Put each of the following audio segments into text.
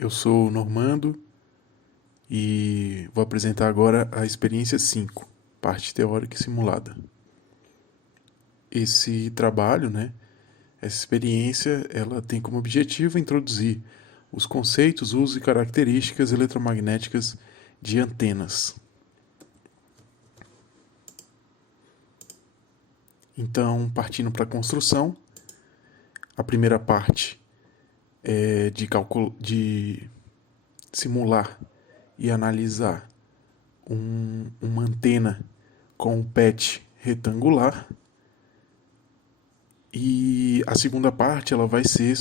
Eu sou o Normando e vou apresentar agora a experiência 5, parte teórica e simulada. Esse trabalho, essa experiência, ela tem como objetivo introduzir os conceitos, usos e características eletromagnéticas de antenas. Então, partindo para a construção, a primeira parte é de simular e analisar uma antena com um PET retangular. E a segunda parte ela vai ser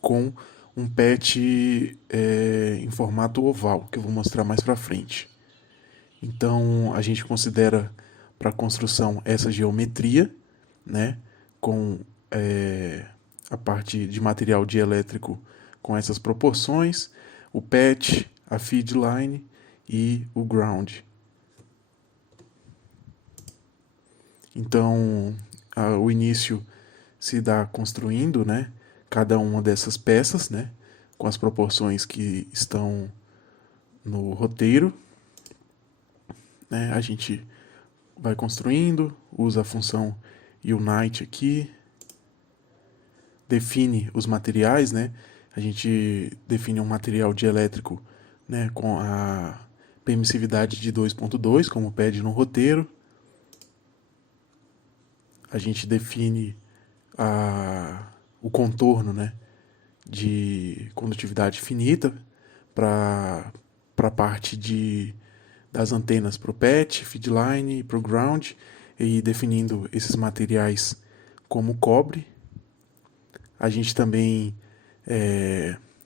com um PET em formato oval, que eu vou mostrar mais para frente. Então a gente considera para a construção essa geometria, né, com a parte de material dielétrico com essas proporções, o PET, a feed line e o ground. Então o início se dá construindo, cada uma dessas peças, com as proporções que estão no roteiro, A gente vai construindo, usa a função unite aqui, define os materiais, A gente define um material dielétrico, com a permissividade de 2.2, como pede no roteiro. A gente define o contorno, de condutividade finita para a parte das antenas para o PET, feedline e para o ground, e definindo esses materiais como cobre. A gente também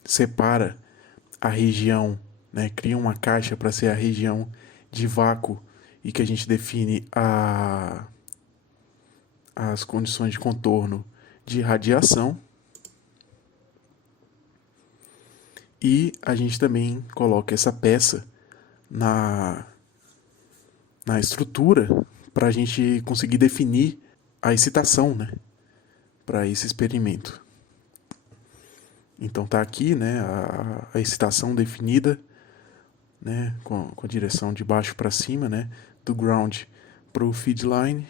separa a região, cria uma caixa para ser a região de vácuo e que a gente define as condições de contorno de radiação. E a gente também coloca essa peça na estrutura para a gente conseguir definir a excitação, para esse experimento. Então tá aqui, a excitação definida, com a direção de baixo para cima, do ground para o feed line.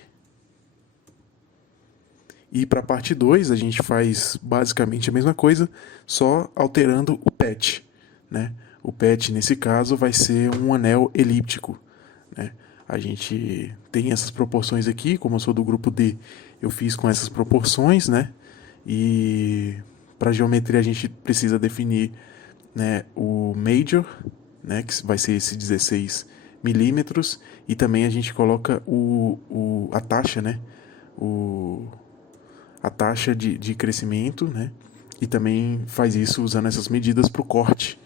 E para a parte 2 a gente faz basicamente a mesma coisa, só alterando o PET. O PET, nesse caso, vai ser um anel elíptico. A gente tem essas proporções aqui, como eu sou do grupo D, eu fiz com essas proporções, E para geometria a gente precisa definir, o major, que vai ser esse 16 milímetros, e também a gente coloca a taxa, a taxa de crescimento, e também faz isso usando essas medidas para o corte,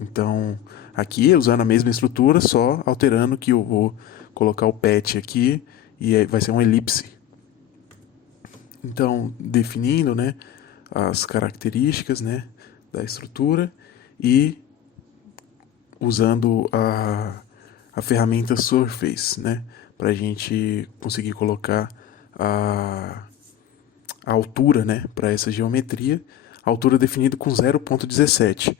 Então, aqui usando a mesma estrutura, só alterando que eu vou colocar o PET aqui e aí vai ser uma elipse. Então, definindo, as características, da estrutura e usando a ferramenta Surface, para a gente conseguir colocar a altura, para essa geometria, a altura definida com 0,17.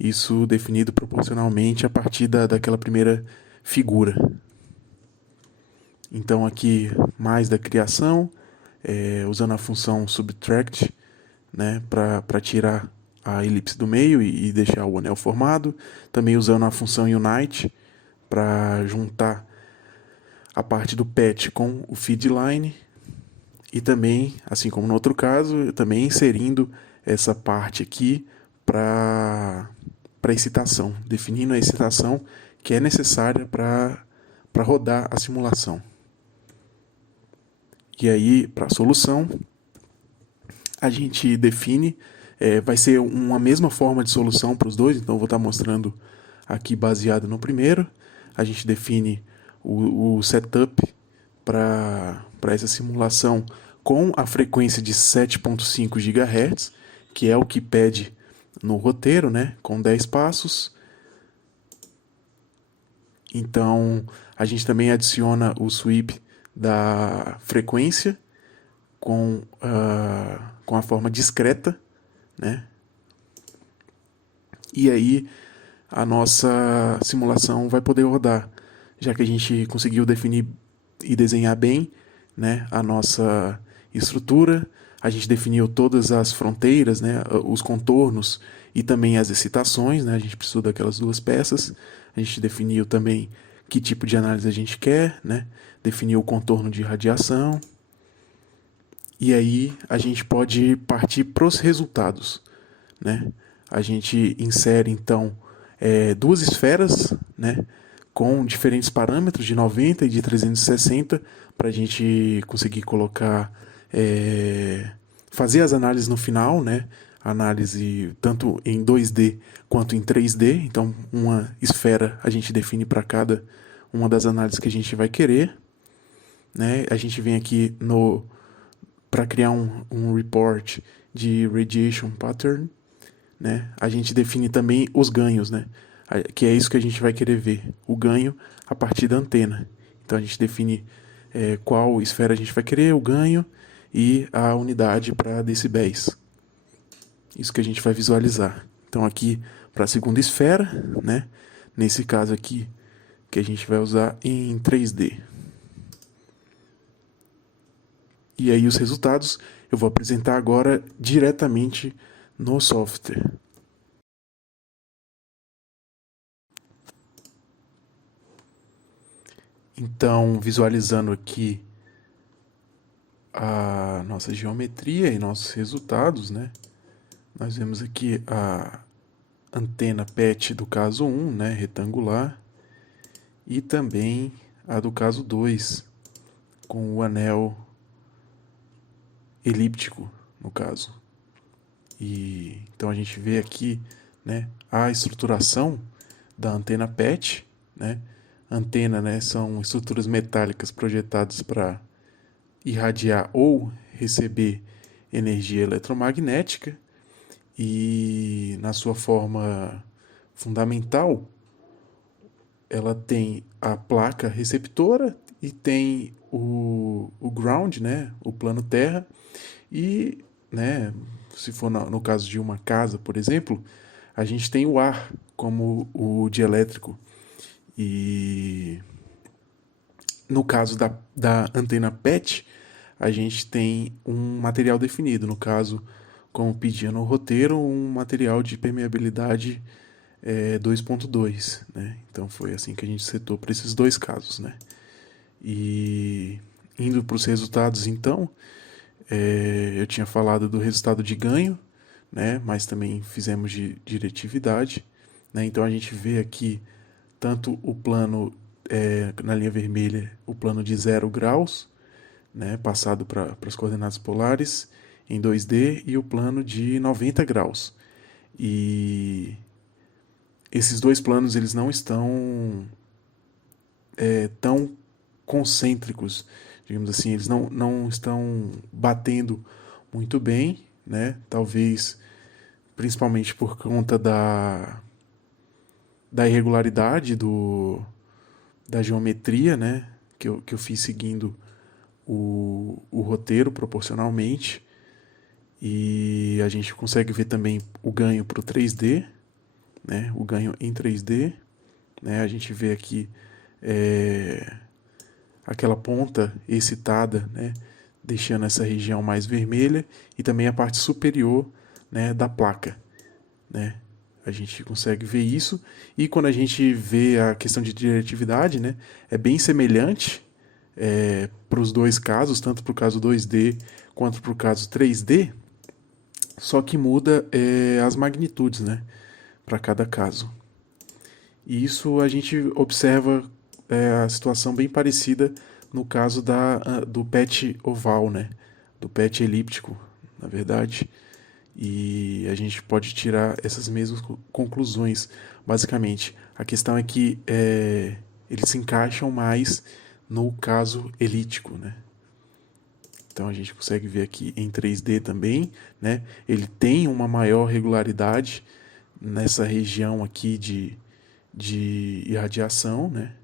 Isso definido proporcionalmente a partir daquela primeira figura. Então aqui mais da criação, usando a função subtract, para tirar a elipse do meio e deixar o anel formado. Também usando a função unite para juntar a parte do PET com o feed line. E também, assim como no outro caso, também inserindo essa parte aqui para excitação, definindo a excitação que é necessária para rodar a simulação. E aí, para a solução, a gente define, vai ser uma mesma forma de solução para os dois, então eu vou estar mostrando aqui baseado no primeiro. A gente define o setup para essa simulação com a frequência de 7.5 GHz, que é o que pede no roteiro, com 10 passos. Então, a gente também adiciona o sweep da frequência com a forma discreta, E aí a nossa simulação vai poder rodar, já que a gente conseguiu definir e desenhar bem, né, a nossa estrutura, a gente definiu todas as fronteiras, né, os contornos e também as excitações, né, a gente precisou daquelas duas peças, a gente definiu também que tipo de análise a gente quer, né, definiu o contorno de radiação, e aí a gente pode partir para os resultados, né? A gente insere então duas esferas, né? Com diferentes parâmetros de 90 e de 360 para a gente conseguir colocar, fazer as análises no final, né? Análise tanto em 2D quanto em 3D. Então, uma esfera a gente define para cada uma das análises que a gente vai querer, né? A gente vem aqui no para criar um report de radiation pattern, né? A gente define também os ganhos, né? Que é isso que a gente vai querer ver, o ganho a partir da antena. Então a gente define qual esfera a gente vai querer, o ganho e a unidade para decibéis. Isso que a gente vai visualizar. Então aqui para a segunda esfera, né? Nesse caso aqui que a gente vai usar em 3D. E aí os resultados eu vou apresentar agora diretamente no software. Então, visualizando aqui a nossa geometria e nossos resultados, né? Nós vemos aqui a antena PET do caso 1, né, retangular, e também a do caso 2, com o anel elíptico, no caso. E então a gente vê aqui, né, a estruturação da antena PET, né? Antena, né, são estruturas metálicas projetadas para irradiar ou receber energia eletromagnética, e na sua forma fundamental ela tem a placa receptora e tem o ground, né, o plano terra, e, né, se for no caso de uma casa, por exemplo, a gente tem o ar como o dielétrico. E no caso da antena PET, a gente tem um material definido. No caso, como pedia no roteiro, um material de permeabilidade 2.2, né? Então foi assim que a gente setou para esses dois casos, né? E indo para os resultados, então, eu tinha falado do resultado de ganho, né? Mas também fizemos de diretividade, né? Então a gente vê aqui tanto o plano na linha vermelha, o plano de 0 graus, né, passado para as coordenadas polares em 2D, e o plano de 90 graus. E esses dois planos eles não estão tão concêntricos, digamos assim, eles não estão batendo muito bem, né? Talvez principalmente por conta da irregularidade da geometria, né? Que eu fiz seguindo o roteiro proporcionalmente. E a gente consegue ver também o ganho para o 3D, né? O ganho em 3D, né? A gente vê aqui aquela ponta excitada, né? Deixando essa região mais vermelha, e também a parte superior, né, da placa, né? A gente consegue ver isso, e quando a gente vê a questão de diretividade, né, é bem semelhante para os dois casos, tanto para o caso 2D quanto para o caso 3D, só que muda as magnitudes, né, para cada caso. E isso a gente observa a situação bem parecida no caso do PET oval, né, do PET elíptico, na verdade. E a gente pode tirar essas mesmas conclusões. Basicamente, a questão é que eles se encaixam mais no caso elíptico, né? Então a gente consegue ver aqui em 3D também, né? Ele tem uma maior regularidade nessa região aqui de irradiação, né?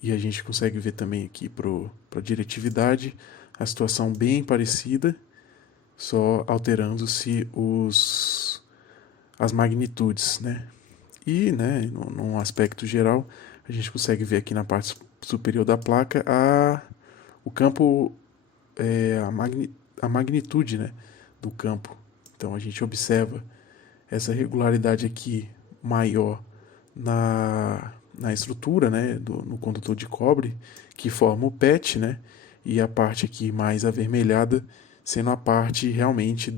E a gente consegue ver também aqui para a diretividade a situação bem parecida, só alterando-se as magnitudes, né? E, né, num aspecto geral, a gente consegue ver aqui na parte superior da placa o campo, a magnitude, né, do campo. Então a gente observa essa regularidade aqui maior na estrutura, né, no condutor de cobre, que forma o PET, né, e a parte aqui mais avermelhada sendo a parte realmente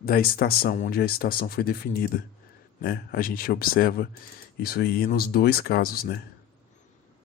da estação, onde a estação foi definida, né. A gente observa isso aí nos dois casos, né.